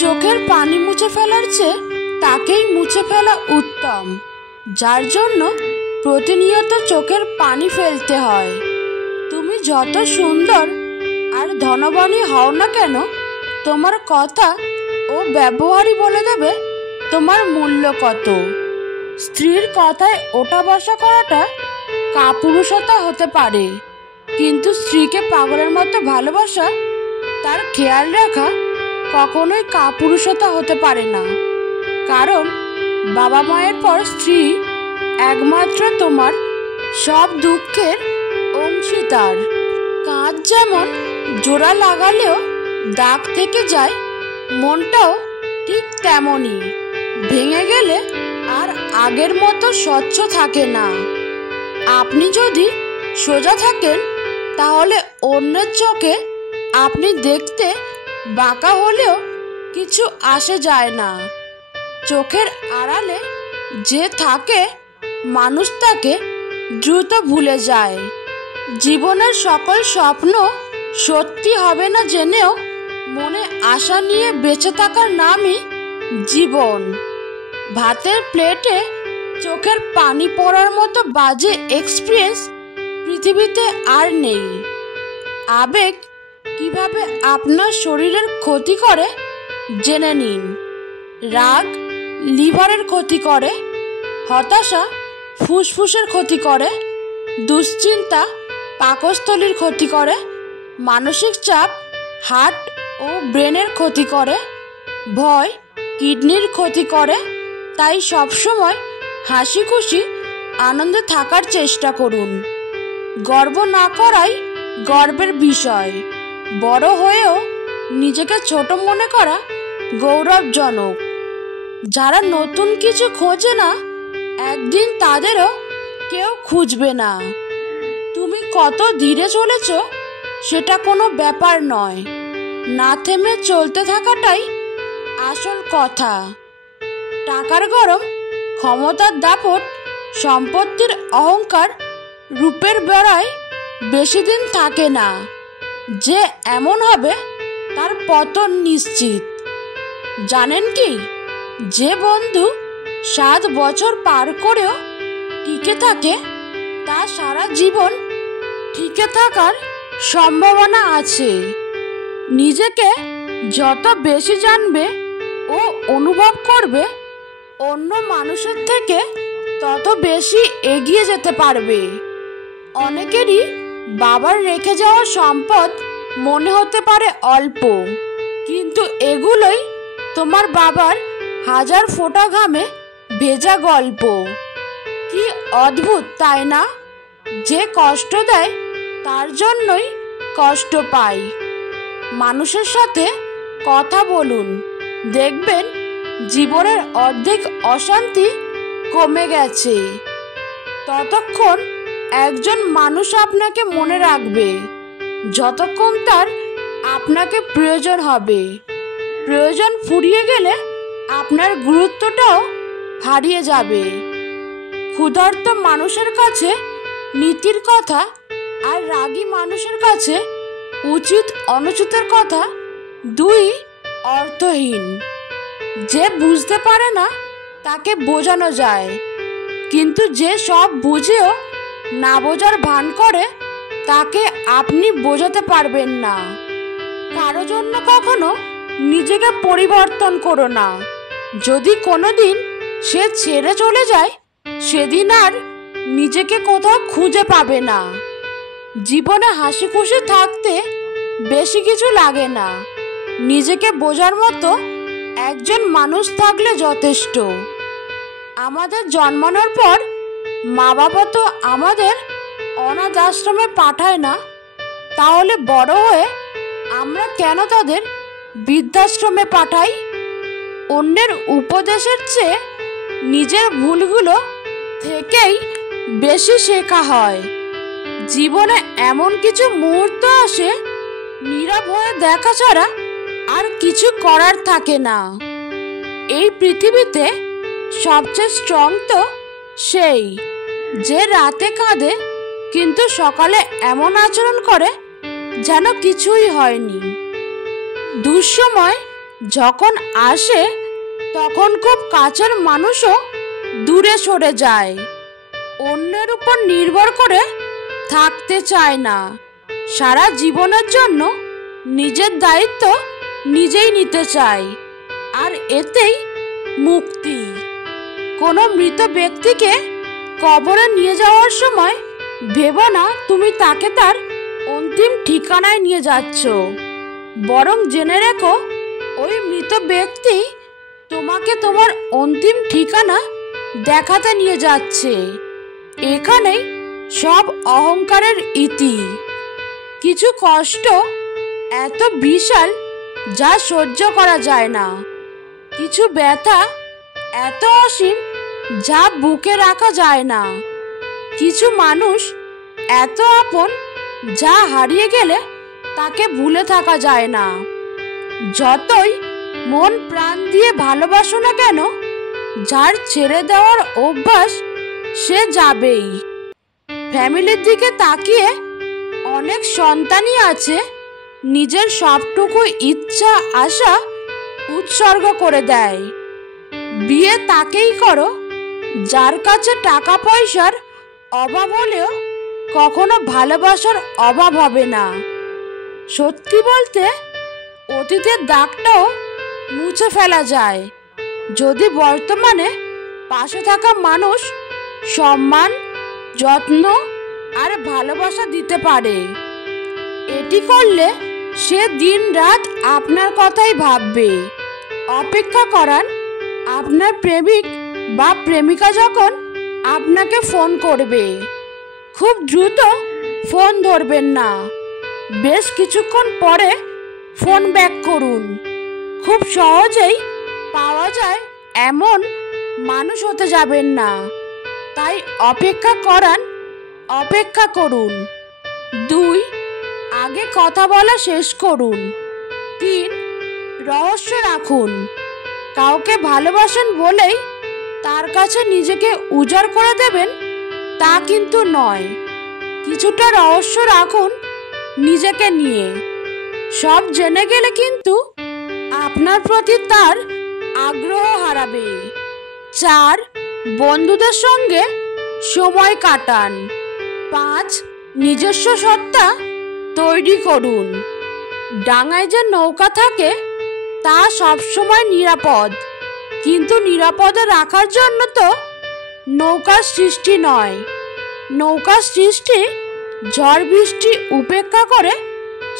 চোখের পানি মুছে ফেলার চেয়ে তাকেই মুছে ফেলা উত্তম, যার জন্য প্রতিনিয়ত চোখের পানি ফেলতে হয়। তুমি যত সুন্দর আর ধনবানই হও না কেন, তোমার কথা ও ব্যবহারই বলে দেবে তোমার মূল্য কত। স্ত্রীর কথায় ওঠা বসা করাটা কাপুরুষতা হতে পারে, কিন্তু স্ত্রীকে পাগলের মতো ভালোবাসা, তার খেয়াল রাখা কখনোই কাপুরুষতা হতে পারে না। কারণ বাবা মায়ের পর স্ত্রী একমাত্র তোমার সব দুঃখের অংশীদার। কাঁচ যেমন জোড়া লাগালেও দাগ থেকে যায়, মনটাও ঠিক তেমনই, ভেঙে গেলে আর আগের মতো স্বচ্ছ থাকে না। আপনি যদি সোজা থাকেন তাহলে অন্যের চোখে আপনি দেখতে বাঁকা হলেও কিছু আসে যায় না। চোখের আড়ালে যে থাকে মানুষ তাকে দ্রুত ভুলে যায়। জীবনের সকল স্বপ্ন সত্যি হবে না জেনেও মনে আশা নিয়ে বেঁচে থাকার নামই জীবন। ভাতের প্লেটে চোখের পানি পড়ার মতো বাজে এক্সপিরিয়েন্স পৃথিবীতে আর নেই। আবেগ কিভাবে আপনার শরীরের ক্ষতি করে জেনে নিন। রাগ লিভারের ক্ষতি করে, হতাশা ফুসফুসের ক্ষতি করে, দুশ্চিন্তা পাকস্থলীর ক্ষতি করে, মানসিক চাপ হার্ট ও ব্রেনের ক্ষতি করে, ভয় কিডনির ক্ষতি করে। তাই সবসময় হাসি খুশি আনন্দে থাকার চেষ্টা করুন। গর্ব না করাই গর্বের বিষয়। বড় হয়েও নিজেকে ছোট মনে করা গৌরবজনক। যারা নতুন কিছু খোঁজে না, একদিন তাদেরও কেউ খুঁজবে না। তুমি কত ধীরে চলেছ সেটা কোনো ব্যাপার নয়, না থেমে চলতে থাকাটাই আসল কথা। টাকার গরম, ক্ষমতার দাপট, সম্পত্তির অহংকার, রূপের বেড়ায় বেশি দিন থাকে না। যে এমন হবে তার পতন নিশ্চিত। জানেন কি, যে বন্ধু 7 বছর পার করেও টিকে থাকে, তা সারা জীবন টিকে থাকার সম্ভাবনা আছে। নিজেকে যত বেশি জানবে ও অনুভব করবে, অন্য মানুষের থেকে তত বেশি এগিয়ে যেতে পারবে। অনেকেরই বাবার রেখে যাওয়া সম্পদ মনে হতে পারে অল্প, কিন্তু এগুলোই তোমার বাবার হাজার ফোঁটা ঘামে ভেজা গল্প। কি অদ্ভুত তাই না? যে কষ্ট দেয় তার জন্যই কষ্ট পাই। মানুষের সাথে কথা বলুন, দেখবেন জীবনের অর্ধেক অশান্তি কমে গেছে। ততক্ষণ একজন মানুষ আপনাকে মনে রাখবে যতক্ষণ তার আপনাকে প্রয়োজন হবে। প্রয়োজন ফুরিয়ে গেলে আপনার গুরুত্বটাও হারিয়ে যাবে। ক্ষুধার্ত মানুষের কাছে নীতির কথা আর রাগী মানুষের কাছে উচিত অনুচিতের কথা দুই অর্থহীন। যে বুঝতে পারে না তাকে বোঝানো যায়, কিন্তু যে সব বুঝেও না বোঝার ভান করে তাকে আপনি বোঝাতে পারবেন না। কারো জন্য কখনো নিজেকে পরিবর্তন করো না। যদি কোনোদিন সে ছেড়ে চলে যায়, সেদিন আর নিজেকে কোথাও খুঁজে পাবে না। জীবনে হাসি খুশি থাকতে বেশি কিছু লাগে না। নিজেকে বোঝার মতো একজন মানুষ থাকলে যথেষ্ট। আমাদের জন্মানোর পর মা বাবা তো আমাদের অনাথ আশ্রমে পাঠায় না, তাহলে বড় হয়ে আমরা কেন তাদের বৃদ্ধাশ্রমে পাঠাই? অন্যের উপদেশের চেয়ে নিজের ভুলগুলো থেকেই বেশি শেখা হয়। জীবনে এমন কিছু মুহূর্ত আসে, নীরব হয়ে দেখা ছাড়া আর কিছু করার থাকে না। এই পৃথিবীতে সবচেয়ে স্ট্রং তো সেই যে রাতে কাঁদে কিন্তু সকালে এমন আচরণ করে যেন কিছুই হয়নি। দুঃসময় যখন আসে তখন খুব কাছের মানুষও দূরে সরে যায়, অন্যের উপর নির্ভর করে থাকতে চায় না, সারা জীবনের জন্য নিজের দায়িত্ব নিজেই নিতে চায়, আর এতেই মুক্তি। কোনো মৃত ব্যক্তিকে কবরে নিয়ে যাওয়ার সময় ভেবো না তুমি তাকে তার অন্তিম ঠিকানায় নিয়ে যাচ্ছ, বরং জেনে রেখো ওই মৃত ব্যক্তি তোমাকে তোমার অন্তিম ঠিকানা দেখাতে নিয়ে যাচ্ছে। এখানেই সব অহংকারের ইতি। কিছু কষ্ট এত বিশাল যা সহ্য করা যায় না, কিছু ব্যথা এত অসীম যা বুকে রাখা যায় না, কিছু মানুষ এত আপন যা হারিয়ে গেলে তাকে ভুলে থাকা যায় না। যতই মন প্রাণ দিয়ে ভালোবাসো না কেন, যার ছেড়ে দেওয়ার অভ্যাস সে যাবেই। ফ্যামিলির দিকে তাকিয়ে অনেক সন্তানই আছে নিজের সবটুকু ইচ্ছা আশা উৎসর্গ করে দেয়। বিয়ে তাকেই করো যার কাছে টাকা পয়সার অভাব হলেও কখনো ভালোবাসার অভাব হবে না। সত্যি বলতে অতীতের দাগটাও মুছে ফেলা যায় যদি বর্তমানে পাশে থাকা মানুষ সম্মান, যত্ন আর ভালোবাসা দিতে পারে। এটি করলে সে দিন রাত আপনার কথাই ভাববে। অপেক্ষা করান আপনার প্রেমিক বা প্রেমিকা যখন আপনাকে ফোন করবে, খুব দ্রুত ফোন ধরবেন না, বেশ কিছুক্ষণ পরে ফোন ব্যাক করুন। খুব সহজেই পাওয়া যায় এমন মানুষ হতে যাবেন না, তাই অপেক্ষা করান, অপেক্ষা করুন। 2. আগে কথা বলা শেষ করুন। 3. রহস্য রাখুন। কাউকে ভালোবাসেন বলেই তার কাছে নিজেকে উজাড় করে দেবেন তা কিন্তু নয়। কিছুটা রহস্য রাখুন নিজেকে নিয়ে। সব জেনে গেলে কিন্তু আপনার প্রতি তার আগ্রহ হারাবে। 4. বন্ধুদের সঙ্গে সময় কাটান। 5. নিজস্ব সত্তা তৈরি করুন। ডাঙায় যে নৌকা থাকে তা সবসময় নিরাপদ, কিন্তু নিরাপদে রাখার জন্য তো নৌকার সৃষ্টি নয়, নৌকার সৃষ্টি ঝড় বৃষ্টি উপেক্ষা করে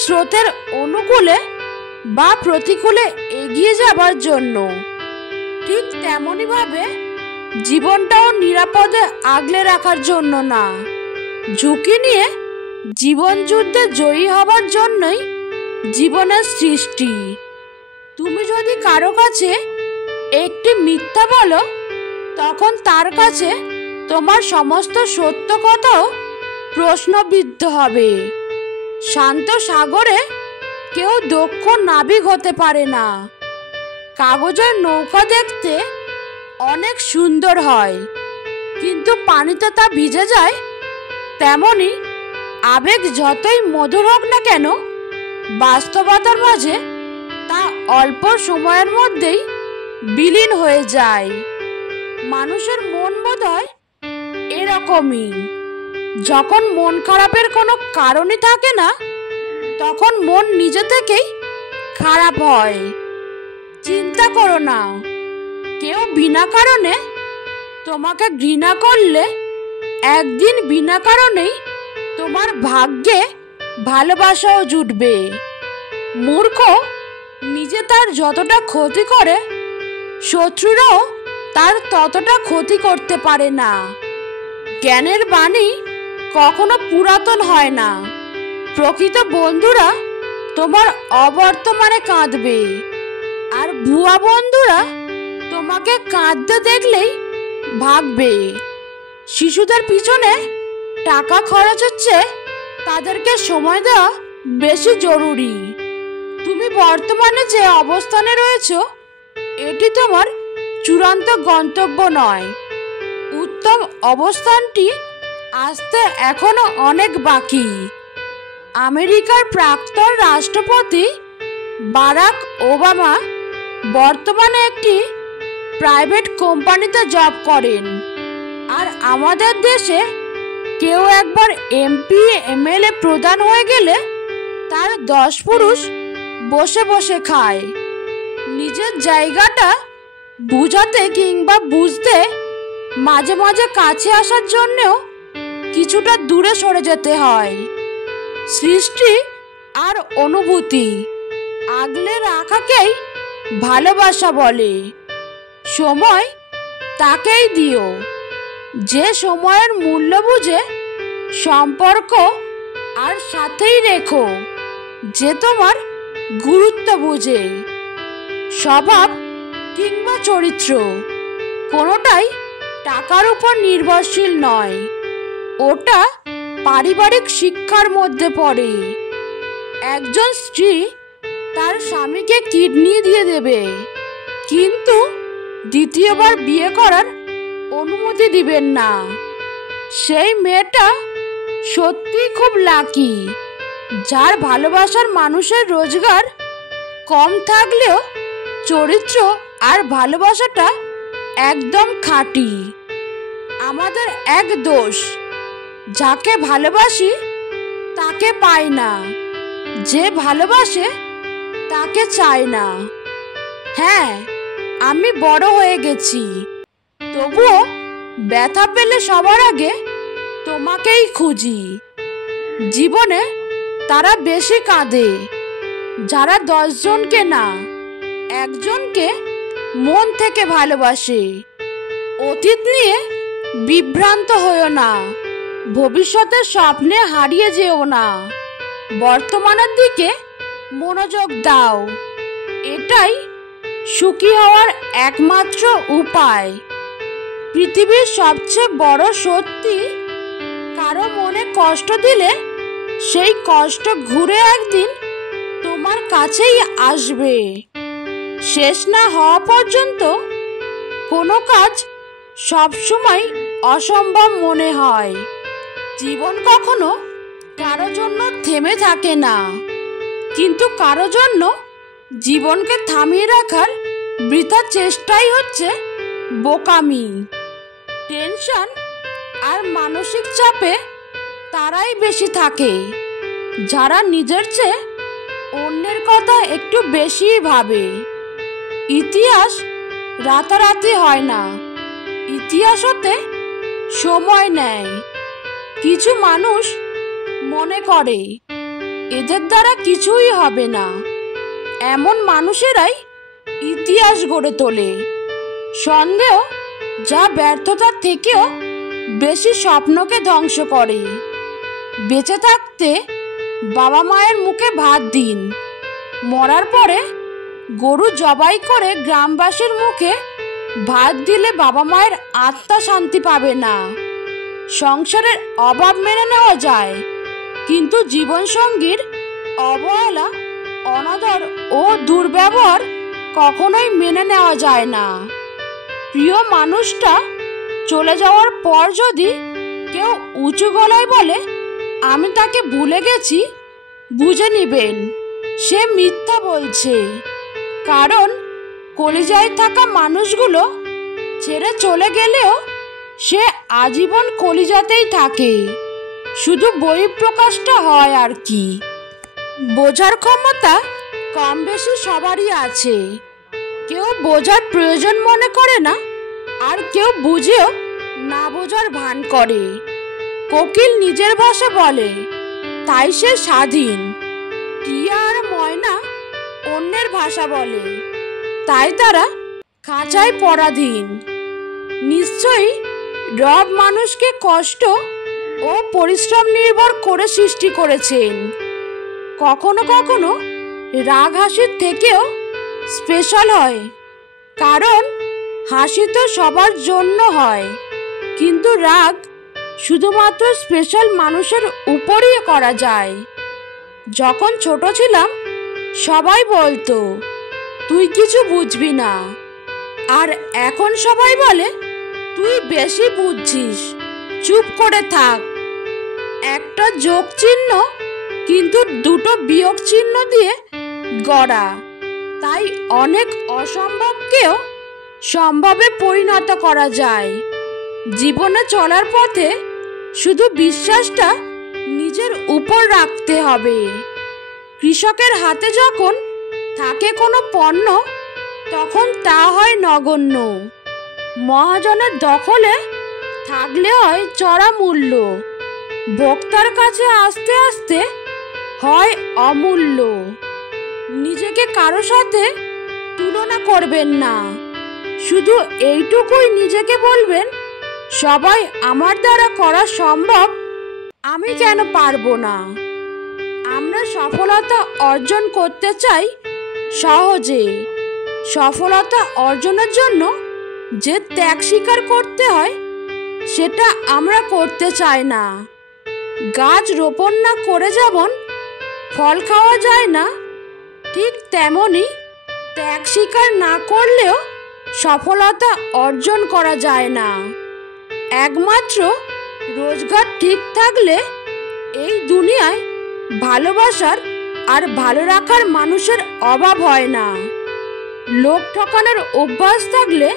স্রোতের অনুকূলে বা প্রতিকূলে এগিয়ে যাবার জন্য। ঠিক তেমনইভাবে জীবনটাও নিরাপদে আগলে রাখার জন্য না, ঝুঁকি নিয়ে জীবন যুদ্ধে জয়ী হবার জন্যই জীবনের সৃষ্টি। তুমি যদি কারো কাছে একটি মিথ্যা বলো, তখন তার কাছে তোমার সমস্ত সত্য কথাও প্রশ্নবিদ্ধ হবে। শান্ত সাগরে কেউ দক্ষ নাবিক হতে পারে না। কাগজের নৌকা দেখতে অনেক সুন্দর হয়, কিন্তু পানিতে তা ভিজে যায়। তেমনি আবেগ যতই মধুর হোক না কেন, বাস্তবতার মাঝে তা অল্প সময়ের মধ্যেই বিলীন হয়ে যায়। মানুষের মন বোধহয় এরকমই, যখন মন খারাপের কোনো কারণই থাকে না, তখন মন নিজে থেকেই খারাপ হয়। চিন্তা করো না, কেউ বিনা কারণে তোমাকে ঘৃণা করলে একদিন বিনা কারণেই তোমার ভাগ্যে ভালোবাসাও জুটবে। মূর্খ নিজে তার যতটা ক্ষতি করে, শত্রুরাও তার ততটা ক্ষতি করতে পারে না। জ্ঞানের বাণী কখনো পুরাতন হয় না। প্রকৃত বন্ধুরা তোমার অবর্তমানে কাঁদবে, আর ভুয়া বন্ধুরা তোমাকে কাঁদতে দেখলেই ভাগবে। শিশুদের পিছনে টাকা খরচ হচ্ছে, তাদেরকে সময় দেওয়া বেশি জরুরি। তুমি বর্তমানে যে অবস্থানে রয়েছো, এটি তোমার চূড়ান্ত গন্তব্য নয়। উত্তম অবস্থানটি আসতে এখনো অনেক বাকি। আমেরিকার প্রাক্তন রাষ্ট্রপতি বারাক ওবামা বর্তমানে একটি প্রাইভেট কোম্পানিতে জব করেন। আর আমাদের দেশে কেউ একবার এমপি এমএলএ প্রধান হয়ে গেলে তার 10 পুরুষ বসে বসে খায়। নিজের জায়গাটা বুঝাতে কিংবা বুঝতে মাঝে মাঝে কাছে আসার জন্যেও কিছুটা দূরে সরে যেতে হয়। সৃষ্টি আর অনুভূতি আগলে রাখাকেই ভালোবাসা বলে। সময় তাকেই দিও যে সময়ের মূল্য বুঝে, সম্পর্ক আর সাথেই রেখো যে তোমার গুরুত্ব বুঝে। স্বভাব কিংবা চরিত্র কোনোটাই টাকার উপর নির্ভরশীল নয়, ওটা পারিবারিক শিক্ষার মধ্যে পড়ে। একজন স্ত্রী তার স্বামীকে কিডনি দিয়ে দেবে, কিন্তু দ্বিতীয়বার বিয়ে করার অনুমতি দিবেন না। সেই মেয়েটা সত্যি খুব লাকি, যার ভালোবাসার মানুষের রোজগার কম থাকলেও চরিত্র আর ভালোবাসাটা একদম খাঁটি। আমাদের এক দোষ, যাকে ভালোবাসি তাকে পাই না, যে ভালোবাসে তাকে চাই না। হ্যাঁ, আমি বড় হয়ে গেছি, তবুও ব্যথা পেলে সবার আগে তোমাকেই খুঁজি। জীবনে তারা বেশি কাঁদে যারা 10 জনকে না, একজনকে মন থেকে ভালোবাসে। অতীত নিয়ে বিভ্রান্ত হয়েও না, ভবিষ্যতের স্বপ্নে হারিয়ে যেও না। বর্তমানের দিকে মনোযোগ দাও, এটাই সুখী হওয়ার একমাত্র উপায়। পৃথিবীর সবচেয়ে বড় সত্যি, কারো মনে কষ্ট দিলে সেই কষ্ট ঘুরে একদিন তোমার কাছেই আসবে। শেষ না হওয়া পর্যন্ত কোনো কাজ সবসময় অসম্ভব মনে হয়। জীবন কখনো কারো জন্য থেমে থাকে না, কিন্তু কারো জন্য জীবনকে থামিয়ে রাখার বৃথা চেষ্টাই হচ্ছে বোকামি। টেনশন আর মানসিক চাপে তারাই বেশি থাকে যারা নিজের চেয়ে অন্যের কথা একটু বেশি ভাবে। ইতিহাস রাতারাতি হয় না, ইতিহাস হতে সময় নেয়। কিছু মানুষ মনে করে এদের দ্বারা কিছুই হবে না, এমন মানুষেরাই ইতিহাস গড়ে তোলে। সন্দেহ যা ব্যর্থতার থেকেও বেশি স্বপ্নকে ধ্বংস করে। বেঁচে থাকতে বাবা মায়ের মুখে ভাত দিন, মরার পরে গরু জবাই করে গ্রামবাসীর মুখে ভাত দিলে বাবা মায়ের আত্মা শান্তি পাবে না। সংসারের অভাব মেনে নেওয়া যায়, কিন্তু জীবনসঙ্গীর অবহেলা, অনাদর ও দুর্ব্যবহার কখনোই মেনে নেওয়া যায় না। প্রিয় মানুষটা চলে যাওয়ার পর যদি কেউ উঁচু গলায় বলে আমি তাকে ভুলে গেছি, বুঝে নিবেন সে মিথ্যা বলছে। কারণ কলিজায় থাকা মানুষগুলো ছেড়ে চলে গেলেও সে আজীবন কলিজাতেই থাকে, শুধু বহিঃপ্রকাশটা হয় আর কি। বোঝার ক্ষমতা কম বেশি সবারই আছে, কেউ বোঝার প্রয়োজন মনে করে না, আর কেউ বুঝেও না বোঝার ভান করে। কোকিল নিজের ভাষা বলে, তাই সে স্বাধীন। টিয়া আর ময়না অন্যের ভাষা বলে, তাই তারা খাঁচায় পরাধীন। নিশ্চয়ই রব মানুষকে কষ্ট ও পরিশ্রম নির্ভর করে সৃষ্টি করেছেন। কখনো কখনো রাগ হাসির থেকেও স্পেশাল হয়, কারণ হাসি তো সবার জন্য হয়, কিন্তু রাগ শুধুমাত্র স্পেশাল মানুষের উপরই করা যায়। যখন ছোট ছিলাম সবাই বলতো তুই কিছু বুঝবি না, আর এখন সবাই বলে তুই বেশি বুঝছিস, চুপ করে থাক। একটা যোগ চিহ্ন কিন্তু দুটো বিয়োগ চিহ্ন দিয়ে গড়া। তাই অনেক অসম্ভবকেও সম্ভবে পরিণত করা যায়। জীবনে চলার পথে শুধু বিশ্বাসটা নিজের উপর রাখতে হবে। কৃষকের হাতে যখন থাকে কোনো পণ্য, তখন তা হয় নগণ্য। মহাজনের দখলে থাকলে হয় চড়া মূল্য। ভোক্তার কাছে আস্তে আস্তে হয় অমূল্য। নিজেকে কারো সাথে তুলনা করবেন না। শুধু এইটুকুই নিজেকে বলবেন, সবাই আমার দ্বারা করা সম্ভব, আমি কেন পারবো না। আমরা সফলতা অর্জন করতে চাই সহজে। সফলতা অর্জনের জন্য যে ত্যাগ স্বীকার করতে হয়, সেটা আমরা করতে চাই না। গাছ রোপণ না করে যেমন ফল খাওয়া যায় না, ঠিক তেমনই ত্যাগ স্বীকার না করলেও সফলতা অর্জন করা যায় না। একমাত্র রোজগার ঠিক থাকলে এই দুনিয়ায় ভালোবাসার আর ভালো রাখার মানুষের অভাব হয় না। লোক ঠকানোর অভ্যাস থাকলে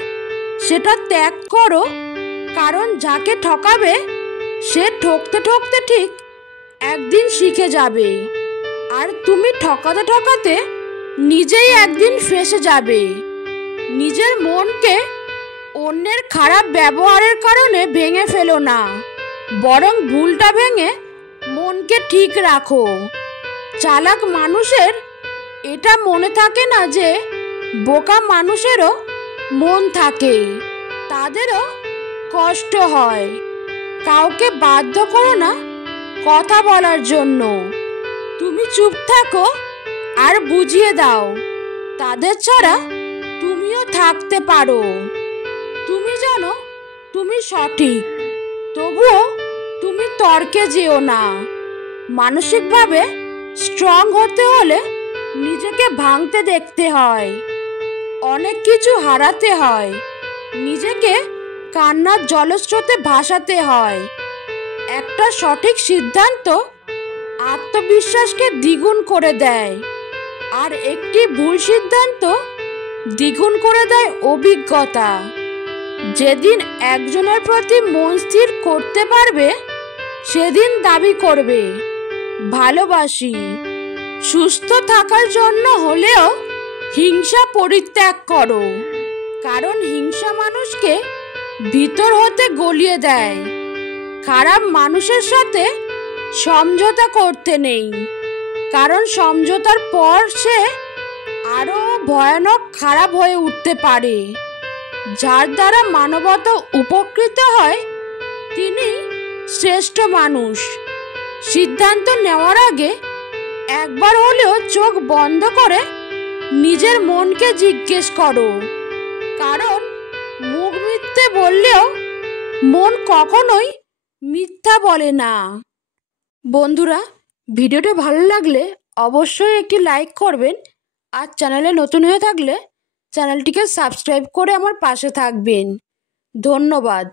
সেটা ত্যাগ করো, কারণ যাকে ঠকাবে সে ঠকতে ঠকতে ঠিক একদিন শিখে যাবে, আর তুমি ঠকাতে ঠকাতে নিজেই একদিন ফেঁসে যাবে। নিজের মনকে অন্যের খারাপ ব্যবহারের কারণে ভেঙে ফেলো না, বরং ভুলটা ভেঙে মনকে ঠিক রাখো। চালাক মানুষের এটা মনে থাকে না যে বোকা মানুষেরও মন থাকে, তাদেরও কষ্ট হয়। কাউকে বাধ্য করো না কথা বলার জন্য। তুমি চুপ থাকো আর বুঝিয়ে দাও, তাদের ছাড়া তুমিও থাকতে পারো। তুমি জানো তুমি সঠিক, তবুও তুমি তর্কে যেও না। মানসিকভাবে স্ট্রং হতে হলে নিজেকে ভাঙতে দেখতে হয়, অনেক কিছু হারাতে হয়, নিজেকে কান্নার জলস্রোতে ভাসাতে হয়। একটা সঠিক সিদ্ধান্ত আত্মবিশ্বাসকে দ্বিগুণ করে দেয়, আর একটি ভুল সিদ্ধান্ত দ্বিগুণ করে দেয় অভিজ্ঞতা। যেদিন একজনের প্রতি মন স্থির করতে পারবে, সেদিন দাবি করবে ভালোবাসি। সুস্থ থাকার জন্য হলেও হিংসা পরিত্যাগ করো, কারণ হিংসা মানুষকে ভিতর হতে গলিয়ে দেয়। খারাপ মানুষের সাথে সমঝোতা করতে নেই, কারণ সমঝোতার পর সে আরো ভয়ানক খারাপ হয়ে উঠতে পারে। যার দ্বারা মানবতা উপকৃত হয়, তিনি শ্রেষ্ঠ মানুষ। সিদ্ধান্ত নেওয়ার আগে একবার হলেও চোখ বন্ধ করে নিজের মনকে জিজ্ঞেস করো, কারণ মুখ মিথ্যে বললেও মন কখনোই মিথ্যা বলে না। বন্ধুরা, ভিডিওটা ভালো লাগলে অবশ্যই একটি লাইক করবেন, আর চ্যানেলে নতুন হয়ে থাকলে চ্যানেলটিকে সাবস্ক্রাইব করে আমার পাশে থাকবেন। ধন্যবাদ।